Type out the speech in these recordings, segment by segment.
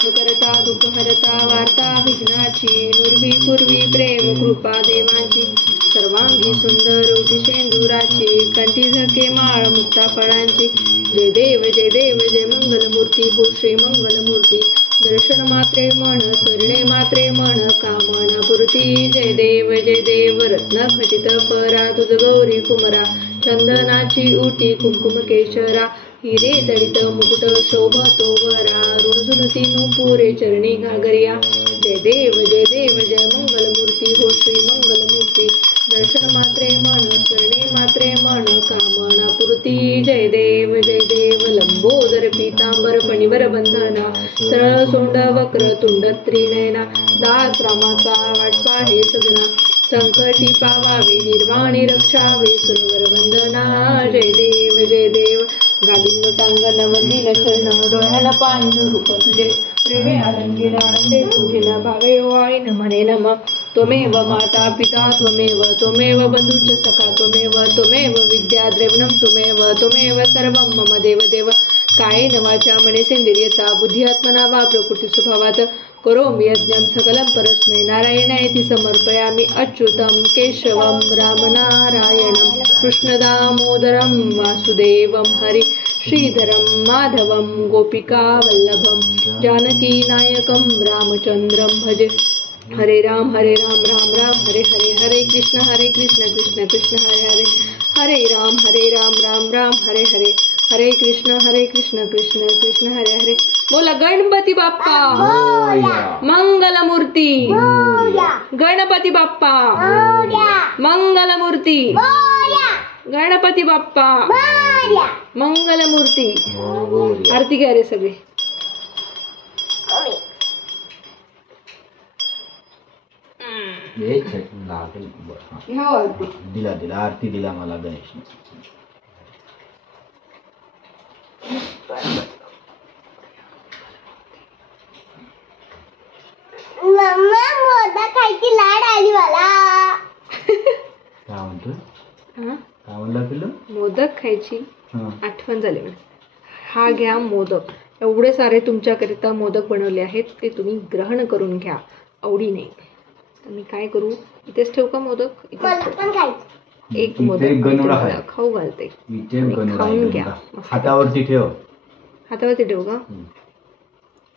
सुख करता दुःख हरता वार्ता विघ्नाची नुर्वी पूर्वी प्रेम कृपा देवांची सर्वांगी सुंदर ओटी शेंदुराची कंठी झके माळ मुक्ता फळांची जय देव जय मंगलमूर्ती हो श्री मंगलमूर्ती दर्शन मात्रे मन सरणे मात्रे मन कामना पूर्ती जय देव रत्न खचित परा तुझ गौरी कुमरा चंदनाची उटी कुंकुम केशरा हिरे दलित मुकुट शोभतो वरा ऋणझुलती नुपुरे चरणी घागरिया जय देव जय मंगलमूर्ती हो श्री मंगलमूर्ती दर्शन मात्रे मन करणे मात्रे मन कामना पूर्ती जय देव लंबोदर पीतांबर फणीवर बंधना सरळ सोंड वक्र तुंड त्रिनयना दास रामाचा वाटपा हे सगना संकटी पावावे निर्वाणी रक्षावे सुरवर वंदना जय देव गालिंग टांगन वंदिन चरण डोळ्याला पाणी रूप तुझे प्रेमे आनंदीन आनंदे तुझे न भावे वाईन म्हणे नम त्वमेव माता पिता त्वमेव बंधुच सखा त्वमेव विद्या द्रविणं त्वमेव सर्वं मम देव कायेन वाचा मनसेंद्रियता बुद्धी आत्मना वा प्रकृती स्वभावात करोमि यज्ञं सकलं परस्मै नारायणायति समर्पयामि अच्युतं केशवं रामनारायणं कृष्णदामोदरं वासुदेवं हरि श्रीधरं माधवं गोपिकावल्लभं जानकीनायकं रामचन्द्रं भजे हरे राम राम राम हरे हरे हरे कृष्ण कृष्ण कृष्ण हरे हरे राम राम हरे हरे हरे कृष्ण कृष्ण कृष्ण हरे हरे बोला गणपती बाप्पा मंगलमूर्ती गणपती बाप्पा मंगलमूर्ती गणपती बाप्पा मंगलमूर्ती आरती घ्या रे सगळे दिला आरती दिला मला गणेश मम्मा मोदक खायची लाड आली मला काय म्हणतो काय म्हणला पिल्लू मोदक खायची आठवण झाली म्हणजे हा घ्या मोदक एवढे सारे तुमच्याकरिता मोदक बनवले आहेत ते तुम्ही ग्रहण करून घ्या आवडीने तर मी काय करू इथेच ठेवू का मोदक एक मोदक खाऊ घालते खाऊन घ्या हातावरती ठेव का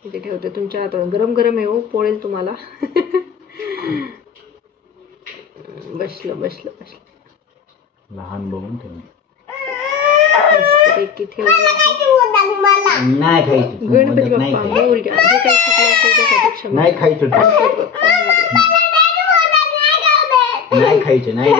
इथे ठेवते तुमच्या हातावर गरम आहे हो पोळेल तुम्हाला बसलं लहान बघून ठेव गणपती बाप्पा मोरया जे काही शिकलं असेल त्यासाठी क्षमा नाही खायचं नाही